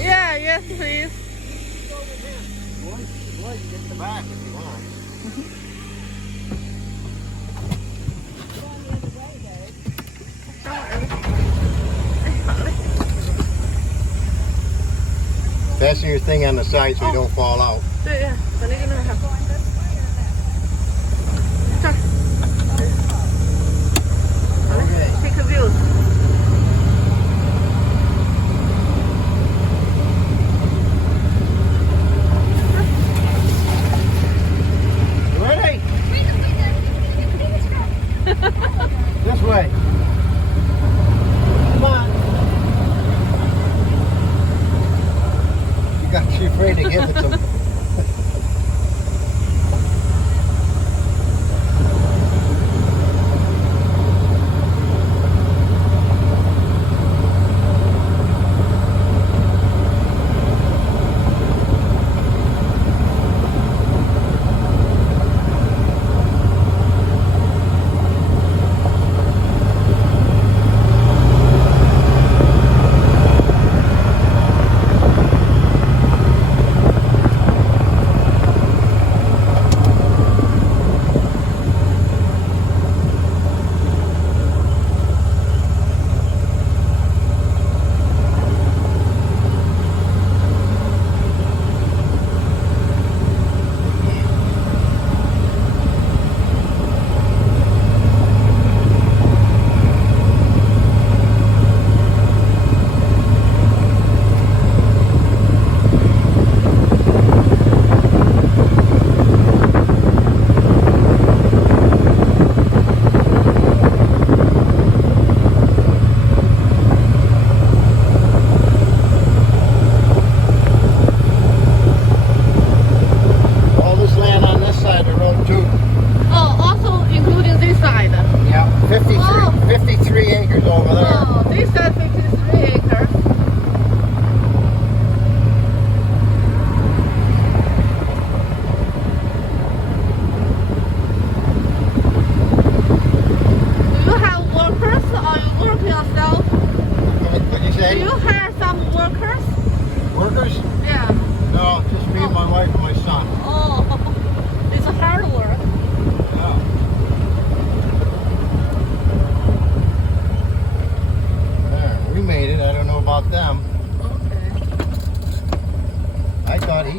Yeah, yes, please. Well, you get the back if you want. Fasten your thing on the side so you don't fall out. 对呀，把那个弄上。这儿。好嘞 ，take a view。Ready? This way. Come on. She's afraid to give it to him.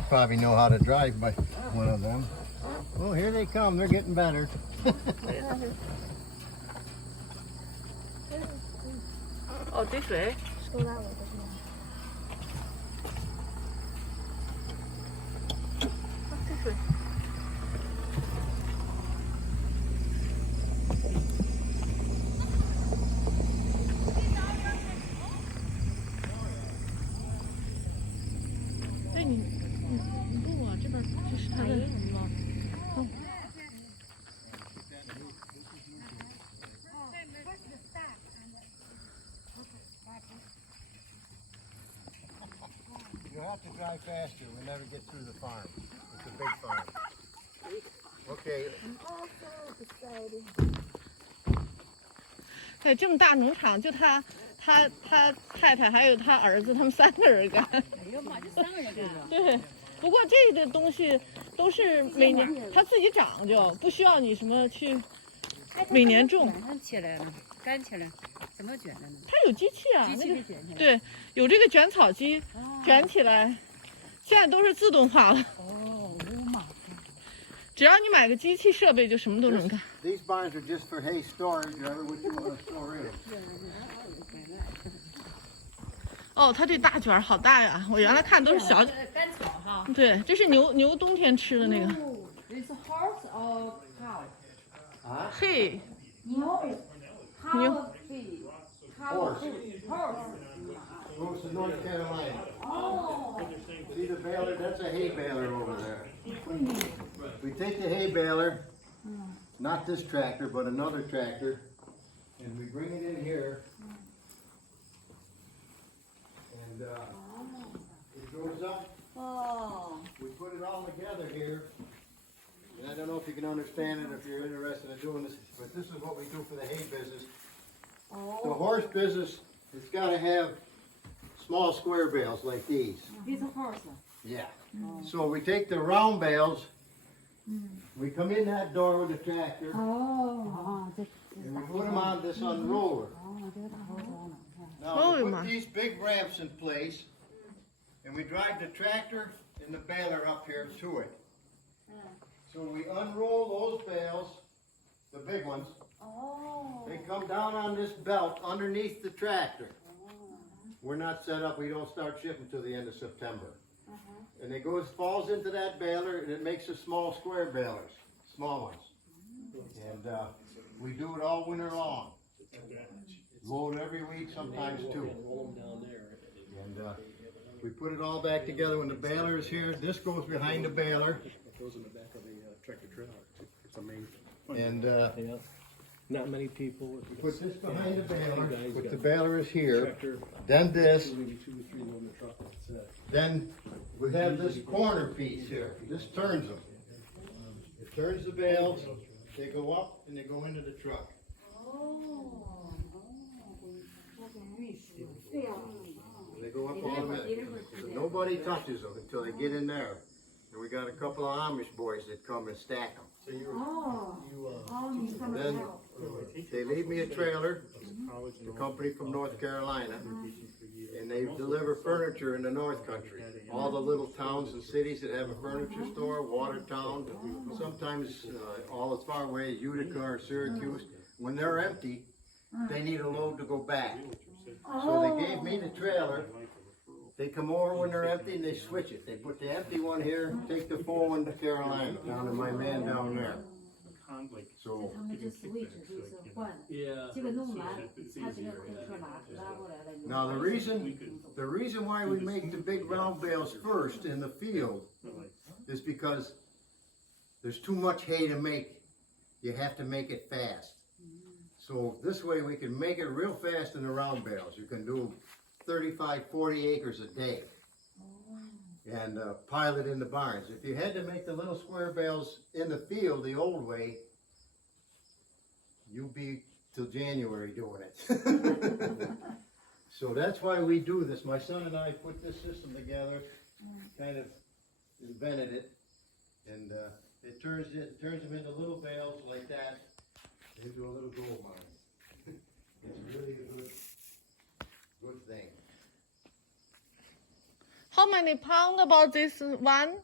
Probably know how to drive by one of them. Oh, here they come. They're getting better. Oh, this way. This way. Hey, 你不啊？这边就是它的。You have to drive faster. We never get through the farm. It's a big farm. Okay. 对，这么大农场，就他太太还有他儿子，他们3个人干。哎呦妈，这3个人干。对，不过这个东西都是每年它自己长就，不需要你什么去每年种。卷起来了，干起来，怎么卷的呢？它有机器啊，机器给卷起来。对，有这个卷草机，卷起来，现在都是自动化了。哦，妈！只要你买个机器设备，就什么都能干。These barns are just for hay storage, whatever what you want to store in. 哦，它这大卷好大呀！我原来看都是小卷。干草哈。对，这是牛冬天吃的那个。It's horse or cow? 啊？嘿。牛。牛。Horse. Goes to North Carolina. Oh. See the baler? That's a hay baler over there. We take the hay baler, not this tractor, but another tractor, and we bring it in here, and it goes up. Oh. We put it all together here, and I don't know if you can understand it if you're interested in doing this, but this is what we do for the hay business. The horse business, it's got to have small square bales like these. These are horse. Yeah. So we take the round bales, we come in that door with the tractor, Oh. and we put them on this unroller. Now we put these big ramps in place, and we drive the tractor and the baler up here to it. So we unroll those bales, the big ones. They come down on this belt underneath the tractor. We're not set up, we don't start shipping till the end of September. And it falls into that baler, and it makes the small square balers, small ones. And we do it all winter long. Load every week, sometimes two. And we put it all back together when the baler is here. This goes behind the baler. It goes in the back of the tractor trailer. It's amazing. And Not many people. put this behind the baler. Put the baler is here. Then this. Maybe 2 or 3 of them in the truck. That's it. Then we have this corner piece here. This turns them. It turns the bales. They go up and they go into the truck. They go up automatically. So nobody touches them until they get in there. And we got a couple of Amish boys that come and stack them. Then they leave me a trailer, a company from North Carolina, and they deliver furniture in the North Country. All the little towns and cities that have a furniture store, Watertown, sometimes all as far away as Utica or Syracuse. When they're empty, they need a load to go back. So they gave me the trailer. They come over when they're empty and they switch it. They put the empty one here, take the full one to Carolina, down to my man down there. So now the reason why we make the big round bales first in the field is because there's too much hay to make. You have to make it fast. So this way we can make it real fast in the round bales. You can do 35, 40 acres a day and pile it in the barns. If you had to make the little square bales in the field the old way, you'd be till January doing it. So that's why we do this. My son and I put this system together, kind of invented it, and it turns them into little bales like that, into a little gold mine. It's really a good thing. How many pound about this one?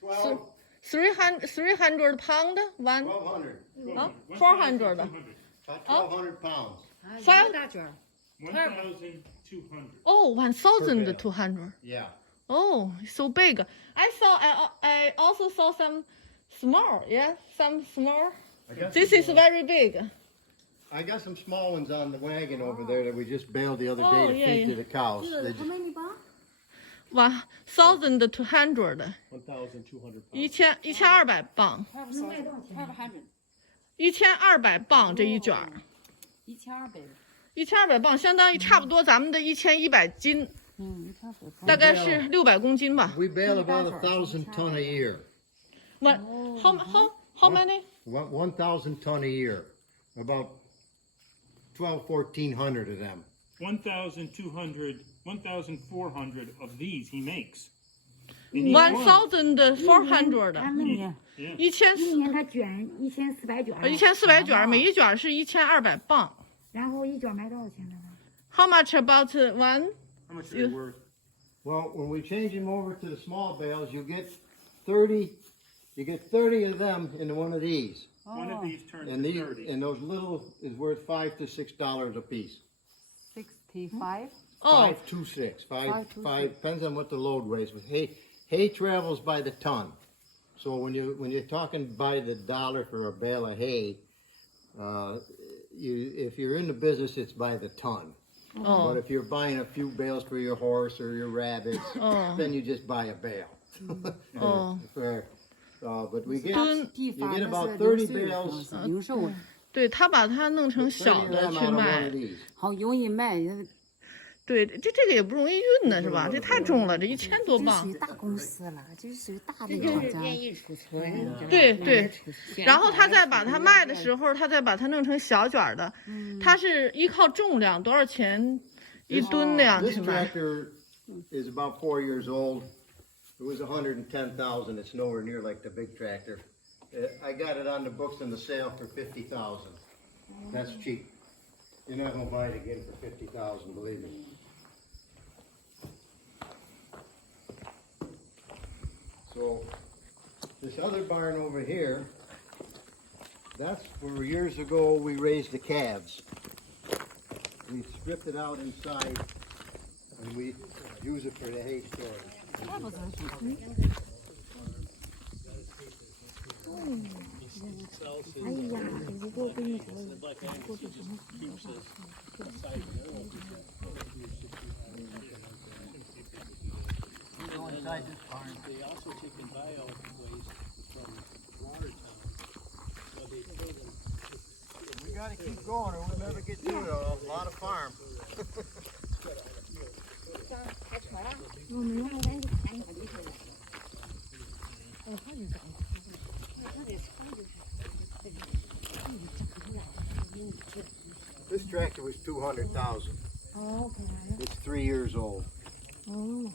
12, 300 pound one? 1,200. Huh? 400. About 1,200 pounds. 1,200. Oh, 1,200. Yeah. Oh, so big. I also saw some small. Yeah, some small. This is very big. I got some small ones on the wagon over there that we just baled the other day Oh, to yeah, feed yeah. to the cows. They just, 1,200. 1,200 1,200磅。1,200磅这一卷儿。1,200磅相当于差不多咱们的1,100斤，大概是600公斤吧。 we bale about 1,000 ton a year. How many? 1,000 ton a year. About 1,400 of them. 1,200, 1,400 of these he makes. 1,400。他那个一年他卷1400卷1400卷，每一卷是1,200磅。然后一卷卖多少钱呢？ How much about one? How much are they worth? Well, when we change them over to the small bales, you get 30 of them into one of these. One of these turns And to these 30. and those little is worth $5 to $6 a piece. 65. Oh, 5 to 6. 5 5 to 5 depends on what the load weighs. But hay travels by the ton. So when you're talking by the dollar for a bale of hay, if you're in the business, it's by the ton. But if you're buying a few bales for your horse or your rabbits, then you just buy a bale. But we get you get about 30 bales. 零售对他把它弄成小 30的 gram 去 out of one 卖 of。these. 好容易卖，对，这个也不容易运呢，是吧？这太重了，这1000多这磅属于。大公司了，这属于大的这就是厂家。愿意储存。对对，然后他再把它卖的时候，他再把它弄成小卷儿的，他是依靠重量多少钱一吨那样 This 去卖。 tractor is about 4 years old. It was 110,000. It's nowhere near like the big tractor. I got it on the books in the sale for 50,000. That's cheap. You're not gonna buy it again for 50,000, believe me. So this other barn over here, that's where years ago we raised the calves. We stripped it out inside and we use it for the hay storage. 哎呀，如果我跟你说，过去什么时候？ Go inside this barn. They also taken bio waste from Watertown. So they throw them. We gotta keep going or we'll never get to it all. A lot of farm. 我们那个赶紧看一下就行了。哎，好你长，那得长就是这个，长出来，你这。 This tractor was 200,000. 哦，OK。 It's 3 years old. 哦，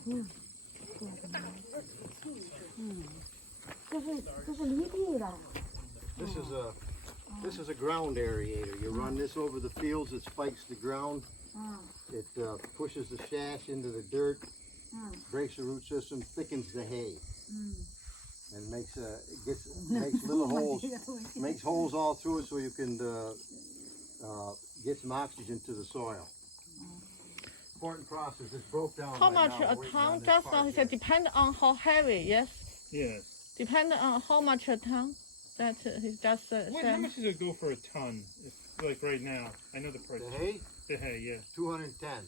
这是离地的。 This is a ground aerator. You run this over the fields, it spikes the ground. It pushes the shaft into the dirt, breaks the root system, thickens the hay, and makes little holes, makes holes all through it so you can get some oxygen to the soil. Important process. It's broke down. How right much now. a We're waiting ton? on this Just part now he here. said depend on how heavy. Yes, Yes. depend on how much a ton. That he just What, how said. much does it go for a ton? If, like right now, I know the price. The hay, The hay, yeah. 210.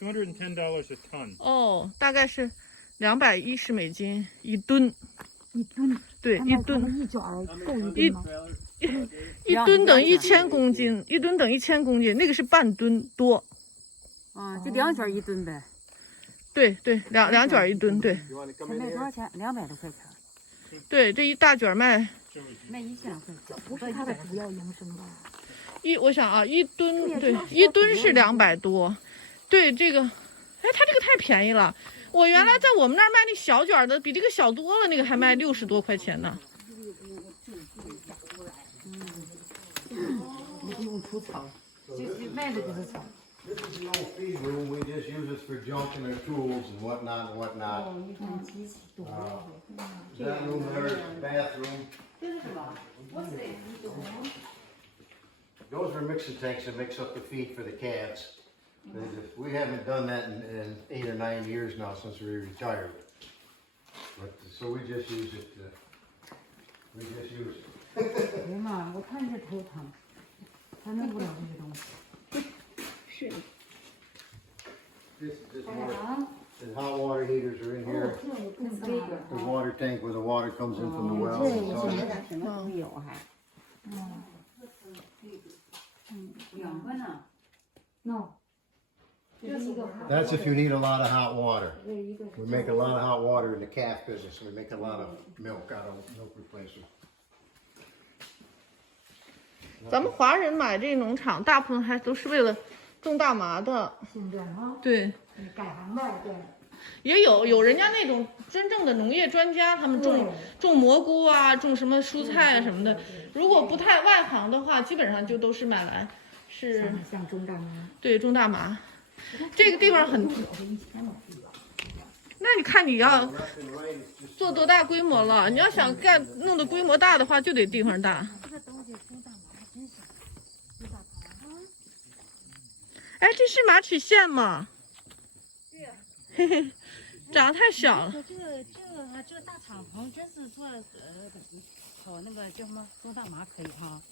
$210 a ton. 哦，大概是210美金一吨。一吨。对，一吨，一卷儿够一吨吗？一吨等1000公斤，一吨等1000公斤，那个是半吨多。就2卷1吨呗。对对，两卷一吨，对 You want to 才 come in 卖多少 here? 钱？200多块钱，对，这一大卷卖卖1000块钱。不是它的主要营生吧？我想啊，一吨对，一吨是200多。对这个，哎，它这个太便宜了。我原来在我们那儿卖那小卷的，比这个小多了，那个还卖60多块钱呢。你不用除草，就是卖的就是草。 This is the old feed room. We just use it for junking our tools and whatnot and whatnot. 一种机器多。 That room there is the bathroom. 这是什么？我是一种。 Those are mixing tanks that mix up the feed for the calves. We haven't done that in 8 or 9 years now since we retired. But so we just use it. We just use it. 哎呀妈，我看着头疼，咱弄不了这些东西。 This water, the hot water heaters are in here. 这个更大了。 The water tank where the water comes in from the well. 这 and 个 so 现 on. 在什么都有还。2个呢 no，这是一个。 That's if you need a lot of hot water. We make a lot of hot water in the calf business. We make a lot of milk out of milk replacer. 咱们华人买这农场，大部分还都是为了种大麻的。现在哈，对，改行吧，对。也有人家那种真正的农业专家，他们种蘑菇啊，种什么蔬菜啊什么的。如果不太外行的话，基本上就都是买来是像种大麻。对种大麻。这个地方很， 1000嘛。那你看你要做多大规模了？你要想弄的规模大的话，就得地方大。这个东西种大麻还真是有大头啊。哎，这是马齿苋吗？对呀。嘿嘿，长得太小了。这个大敞篷真是做炒那个叫什么种大麻可以哈。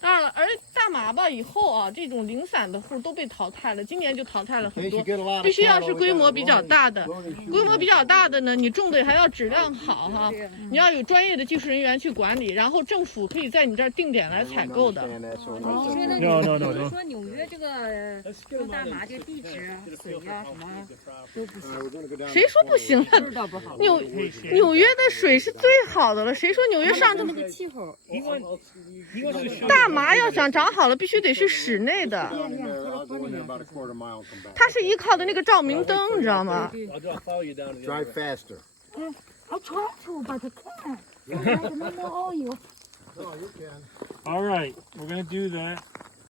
当然了，而大麻吧以后啊，这种零散的户都被淘汰了，今年就淘汰了很多。必须要是规模比较大的，规模比较大的呢，你种的还要质量好哈，你要有专业的技术人员去管理，然后政府可以在你这儿定点来采购的。说纽约这个种大麻这地址、水呀什么都不行。谁说不行了？纽约的水是最好的了，谁说纽约上那个气候，大麻要想长好了，必须得是室内的。它是依靠的那个照明灯，你知道吗？ I'll follow you down to the Drive faster. I try to, but I can't. I don't know you. No, you can. All right, we're gonna do that.